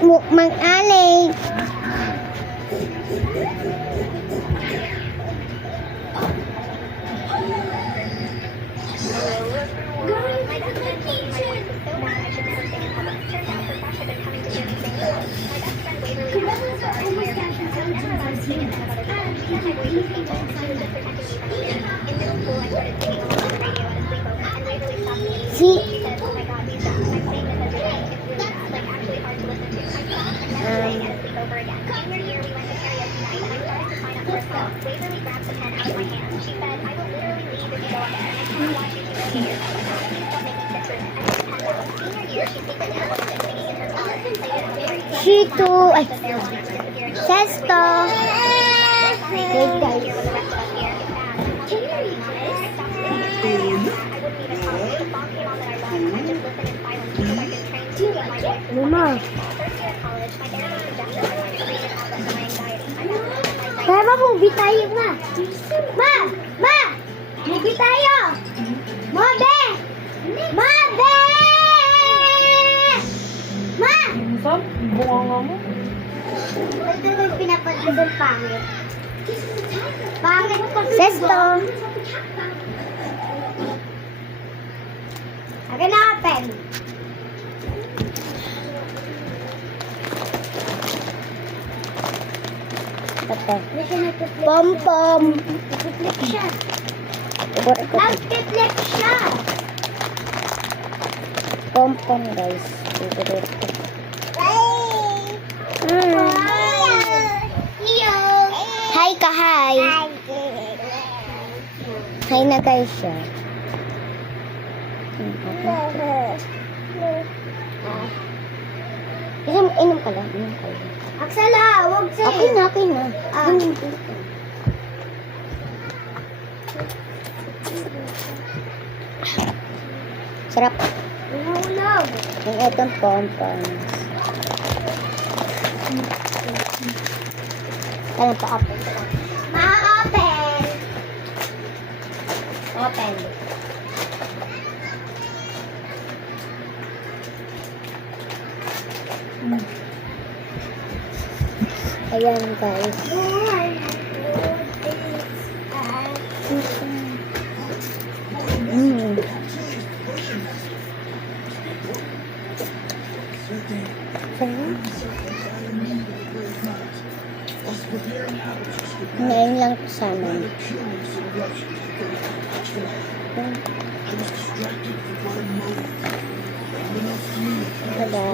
Mang Alex. Shito, ay, Sesto. Wait, guys. Luma. Kaya ba movie tayo na? Ma! Ma! Movie tayo! Mabe! Mabe! Ma! Minsan, bunga mo. Ito yung pinapagdadal pangit. Pangit kasi. Sesto. Akin na ka pen. Pom-pom. Nag-flip siya. Nag-flip siya. Pom-pom, guys. Hi ka, hi. Hi na guys siya. Inom ka lang. Aksala, wag sa'yo. Okay na. Sarap. Hulog. Yung itong pom-poms. Alam pa, open. Ma-open. Open. Ayan, guys. Ngayon lang sana. Tada.